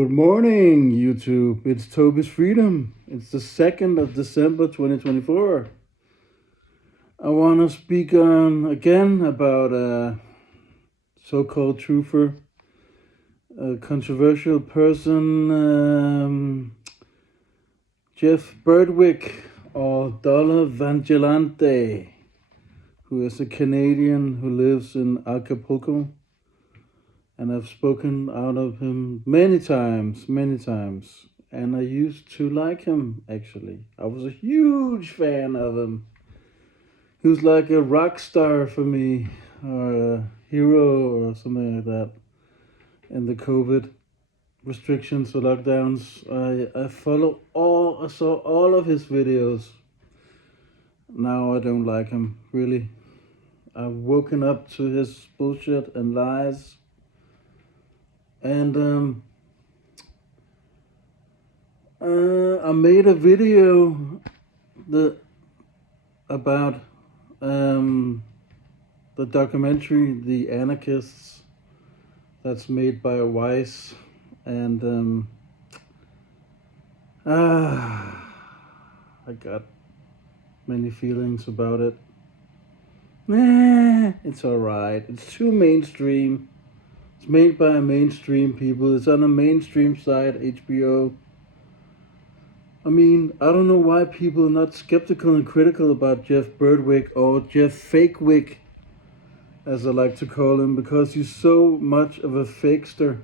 Good morning, YouTube. It's Toby's Freedom. It's the 2nd of December 2024. I want to speak on again about a so-called truther, a controversial person, Jeff Berkwick, or Dollar Vigilante, who is a Canadian who lives in Acapulco. And I've spoken out of him many times. And I used to like him, actually. I was a huge fan of him. He was like a rock star for me, or a hero, or something like that. In the COVID restrictions or lockdowns, I saw all of his videos. Now I don't like him, really. I've woken up to his bullshit and lies. And I made a video about the documentary The Anarchists that's made by Weiss, and I got many feelings about it. It's alright. It's too mainstream. It's made by mainstream people. It's on a mainstream site, HBO. I mean, I don't know why people are not skeptical and critical about Jeff Berkwick, or Jeff Fakewick, as I like to call him, because he's so much of a fakester.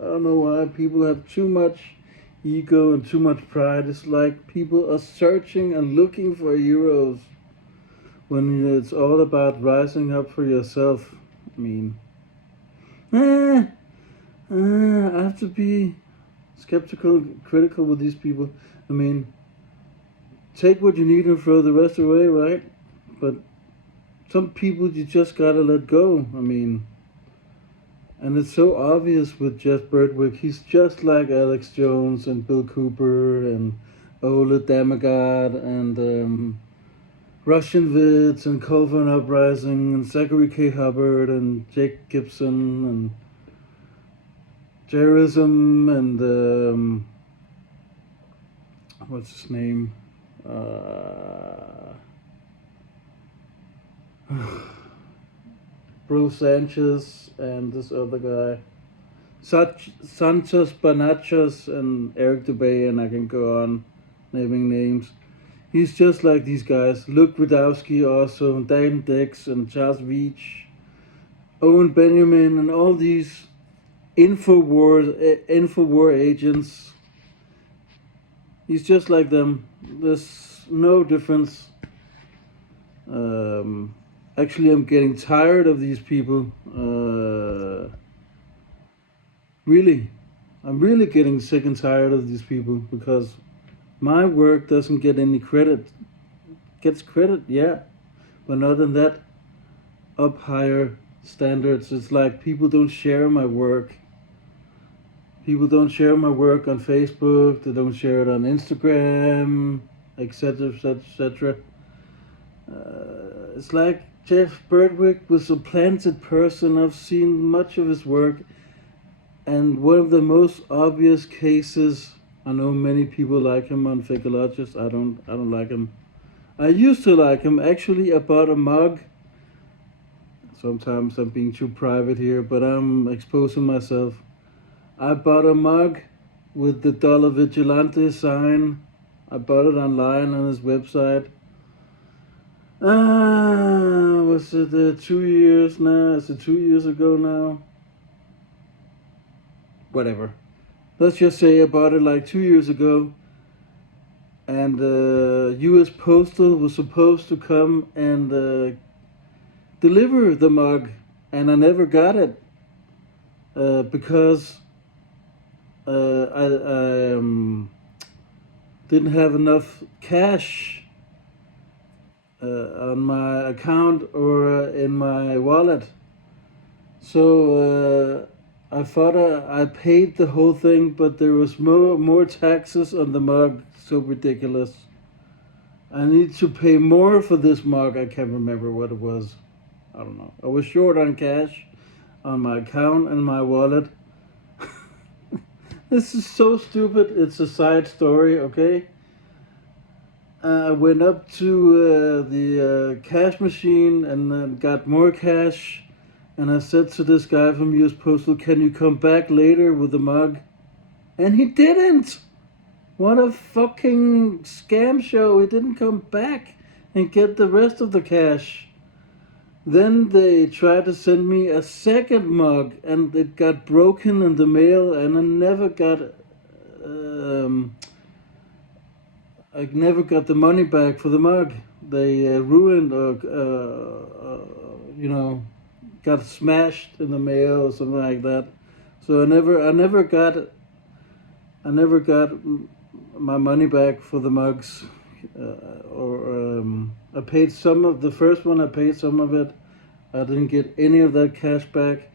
I don't know why people have too much ego and too much pride. It's like people are searching and looking for heroes when it's all about rising up for yourself. I mean, I have to be skeptical, critical with these people. I mean, take what you need and throw the rest away, right? But some people you just gotta let go. I mean, and it's so obvious with Jeff Berkwick. He's just like Alex Jones and Bill Cooper and Ola Damagard and Russian Vids and Colvin Uprising and Zachary K. Hubbard and Jake Gibson and Jerism and what's his name? Bro Sanchez and this other guy, Santos Banachos and Eric DeBay, and I can go on naming names. He's just like these guys. Luke Rudowski also, and Dan Dix and Charles Veach, Owen Benjamin, and all these Infowar agents. He's just like them. There's no difference. Actually, I'm getting tired of these people. Really. I'm really getting sick and tired of these people, because my work doesn't get any credit. Gets credit, yeah, but not in that up higher standards. It's like people don't share my work. People don't share my work on Facebook. They don't share it on Instagram, etc., etc. It's like Jeff Berkwick was a planted person. I've seen much of his work, and one of the most obvious cases. I know many people like him on Fakeologist. I don't like him. I used to like him. Actually, I bought a mug. Sometimes I'm being too private here, but I'm exposing myself. I bought a mug with the Dollar Vigilante sign. I bought it online on his website. Was it 2 years now? Is it 2 years ago now? Whatever. Let's just say I bought it like 2 years ago. And US Postal was supposed to come and deliver the mug. And I never got it. Because I didn't have enough cash on my account or in my wallet. So I thought I paid the whole thing, but there was more taxes on the mug. So ridiculous. I need to pay more for this mug. I can't remember what it was. I don't know. I was short on cash on my account and my wallet. This is so stupid. It's a side story, okay? I went up to the cash machine and got more cash. And I said to this guy from US Postal, "Can you come back later with the mug?" And he didn't. What a fucking scam show. He didn't come back and get the rest of the cash. Then they tried to send me a second mug, and it got broken in the mail, and um, I never got the money back for the mug. They ruined or got smashed in the mail or something like that. So I never got my money back for the mugs. I paid some of the first one. I paid some of it. I didn't get any of that cash back,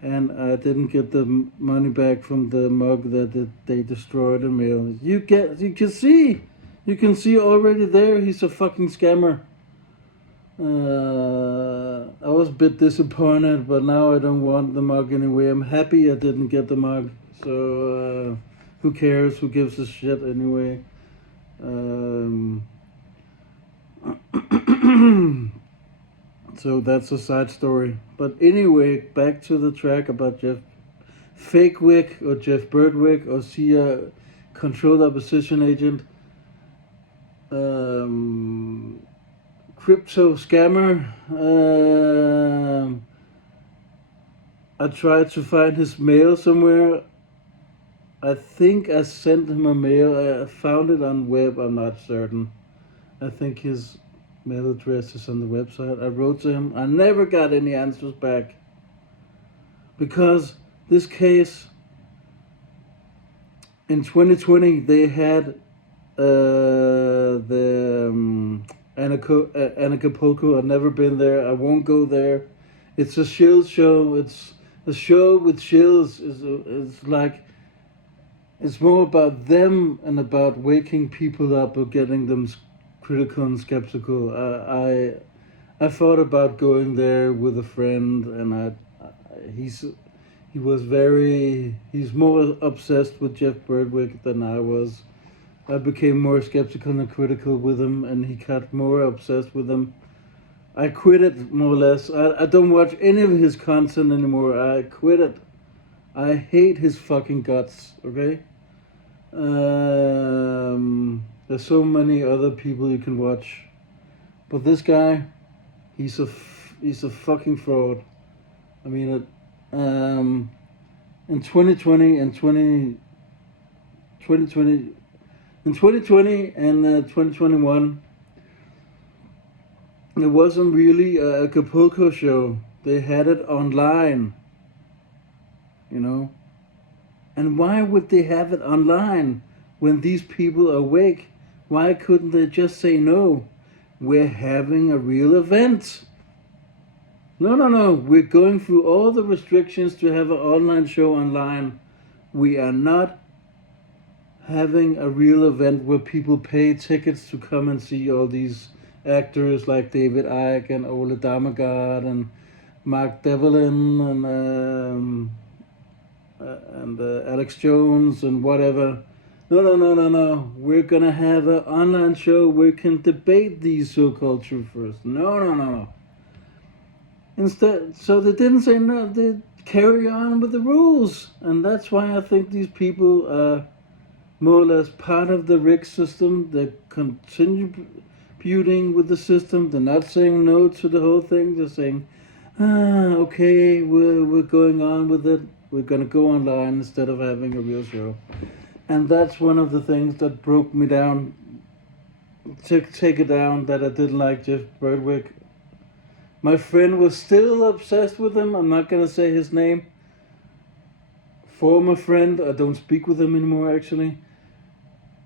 and I didn't get the money back from the mug that they destroyed in mail. You can see already there. He's a fucking scammer. I was a bit disappointed, but now I don't want the mug anyway. I'm happy I didn't get the mug. So who cares? Who gives a shit anyway? So that's a side story. But anyway, back to the track about Jeff Fakewick or Jeff Birdwick or Sia Controlled Opposition Agent. Crypto scammer. I tried to find his mail somewhere. I think I sent him a mail. I found it on web. I'm not certain. I think his mail address is on the website. I wrote to him. I never got any answers back. Because this case, in 2020, they had the Acapulco. I've never been there. I won't go there. It's a shield show. It's a show with shills. It's more about them and about waking people up or getting them critical and skeptical. I thought about going there with a friend, and he's more obsessed with Jeff Birdwick than I was. I became more skeptical and critical with him, and he got more obsessed with him. I quit it, more or less. I don't watch any of his content anymore. I quit it. I hate his fucking guts, okay? There's so many other people you can watch. But this guy, he's a fucking fraud. I mean, in 2020 and 2021, it wasn't really a Acapulco show. They had it online, you know. And why would they have it online when these people are awake? Why couldn't they just say, no, we're having a real event? No. We're going through all the restrictions to have an online show online. We are not having a real event where people pay tickets to come and see all these actors like David Icke and Ole Damagaard and Mark Devlin and Alex Jones and whatever. No. We're gonna have an online show where we can debate these so-called truth first. No. Instead, so they didn't say no. They carry on with the rules, and that's why I think these people are more or less part of the rig system. They're contributing with the system. They're not saying no to the whole thing. They're saying, okay, we're going on with it. We're gonna go online instead of having a real show. And that's one of the things that broke me down, take it down, that I didn't like Jeff Birdwick. My friend was still obsessed with him. I'm not gonna say his name. Former friend, I don't speak with him anymore actually.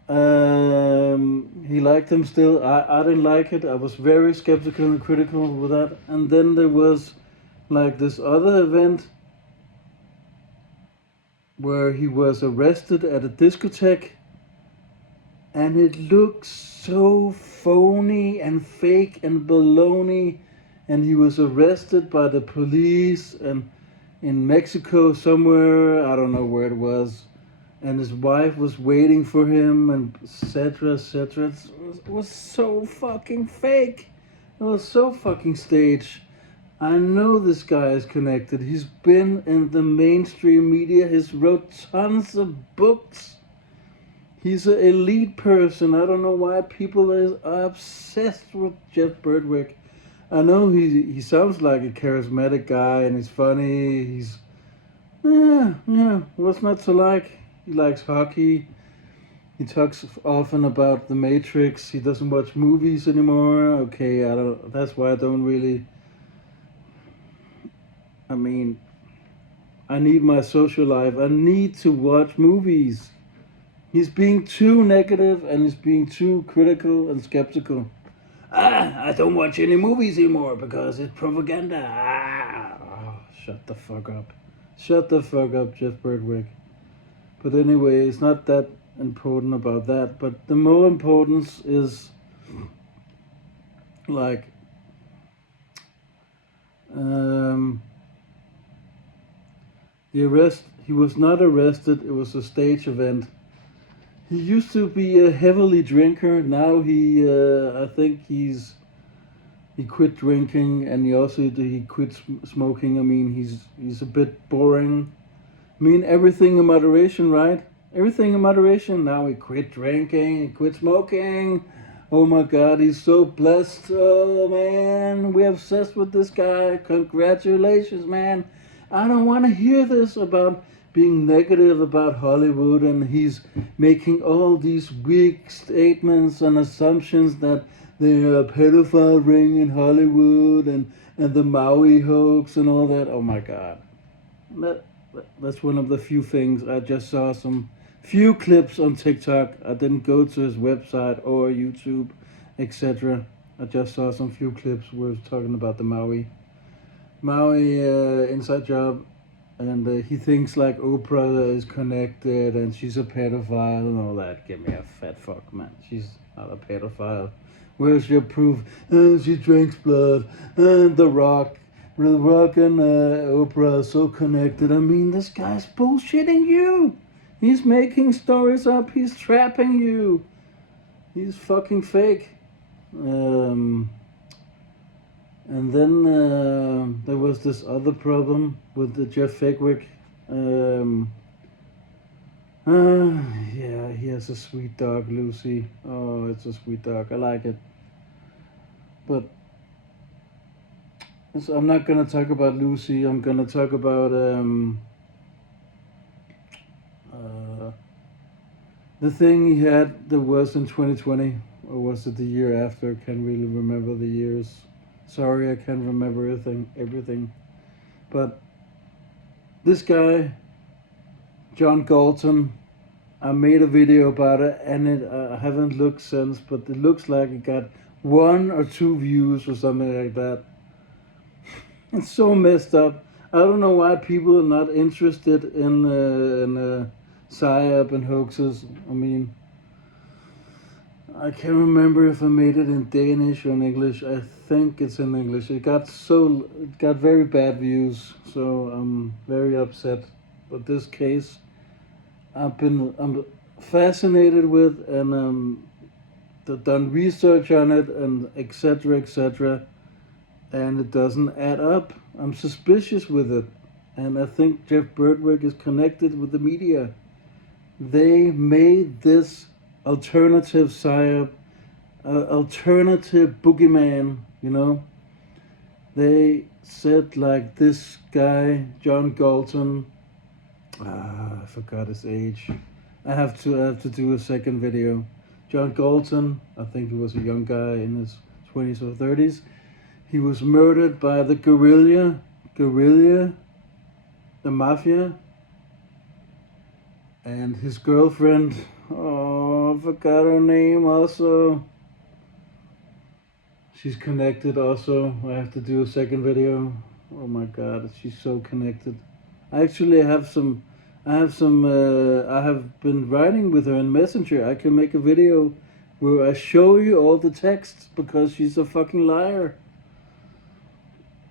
He liked him still. I didn't like it. I was very skeptical and critical with that. And then there was like this other event where he was arrested at a discotheque, and it looked so phony and fake and baloney, and he was arrested by the police and in Mexico somewhere, I don't know where it was, and his wife was waiting for him, and etc. etc. It was so fucking fake. It was so fucking staged. I know this guy is connected. He's been in the mainstream media. He's wrote tons of books. He's an elite person. I don't know why people are obsessed with Jeff Berkwick. I know he sounds like a charismatic guy and he's funny. He's what's not to like? He likes hockey. He talks often about the Matrix. He doesn't watch movies anymore. Okay, I don't. That's why I don't really. I mean, I need my social life. I need to watch movies. He's being too negative and he's being too critical and skeptical. I don't watch any movies anymore because it's propaganda. Oh, shut the fuck up. Shut the fuck up, Jeff Berkwick. But anyway, it's not that important about that. But the more importance is like the arrest. He was not arrested. It was a stage event. He used to be a heavily drinker. Now I think he quit drinking, and he quit smoking. I mean, he's a bit boring. I mean, everything in moderation, right? Everything in moderation. Now he quit drinking, he quit smoking. Oh my God, he's so blessed. Oh man, we're obsessed with this guy. Congratulations, man. I don't want to hear this about being negative about Hollywood, and he's making all these weak statements and assumptions that there are a pedophile ring in Hollywood and the Maui hoax and all that. Oh my God. That's one of the few things. I just saw some few clips on TikTok. I didn't go to his website or YouTube, etc. I just saw some few clips where he was talking about the Maui inside job, and he thinks like Oprah is connected and she's a pedophile and all that. Give me a fat fuck, man. She's not a pedophile. Where's your proof? She drinks blood. And The Rock and Oprah are so connected. I mean, this guy's bullshitting you. He's making stories up. He's trapping you. He's fucking fake. And then there was this other problem with the Jeff Berkwick. Yeah, he has a sweet dog, Lucy. Oh, it's a sweet dog. I like it. But so I'm not gonna talk about Lucy. I'm gonna talk about the thing he had that was in 2020, or was it the year after? I can't really remember the years. Sorry, I can't remember everything. But this guy, John Galton, I made a video about it, and I haven't looked since, but it looks like it got 1 or 2 views or something like that. It's so messed up. I don't know why people are not interested in psyop and hoaxes. I mean, I can't remember if I made it in Danish or in English. I think it's in English. It got very bad views, so I'm very upset. But this case, I'm fascinated with, and done research on it, and etc. And it doesn't add up. I'm suspicious with it, and I think Jeff Berkwick is connected with the media. They made this alternative psyop, alternative boogeyman, you know. They said like this guy, John Galton, I forgot his age. I have to do a second video. John Galton, I think he was a young guy in his 20s or 30s. He was murdered by the guerrilla, the mafia, and his girlfriend, oh, I forgot her name also. She's connected also. I have to do a second video. Oh my God, she's so connected. I actually have I have been writing with her in Messenger. I can make a video where I show you all the texts because she's a fucking liar.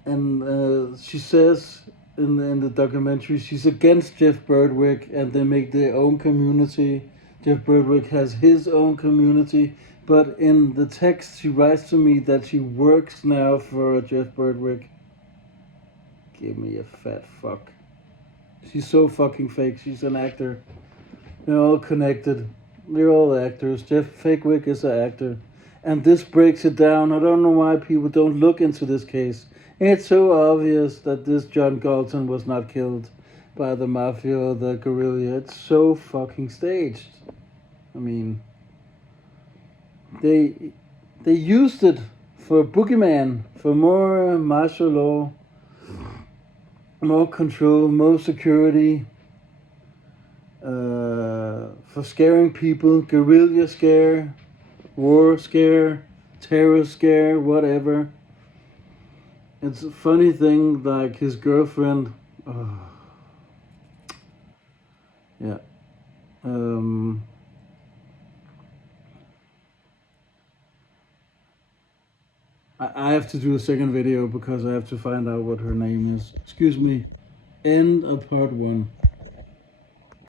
And she says in the documentary. She's against Jeff Berkwick, and they make their own community. Jeff Berkwick has his own community, but in the text, she writes to me that she works now for Jeff Berkwick. Give me a fat fuck. She's so fucking fake. She's an actor. They're all connected. They're all actors. Jeff Fakewick is an actor. And this breaks it down. I don't know why people don't look into this case. It's so obvious that this John Galton was not killed by the mafia or the guerrilla. It's so fucking staged. I mean, they used it for boogeyman, for more martial law, more control, more security, for scaring people, guerrilla scare, war scare, terror scare, whatever. It's a funny thing, like his girlfriend. Yeah. I have to do a second video because I have to find out what her name is. Excuse me. End of part 1.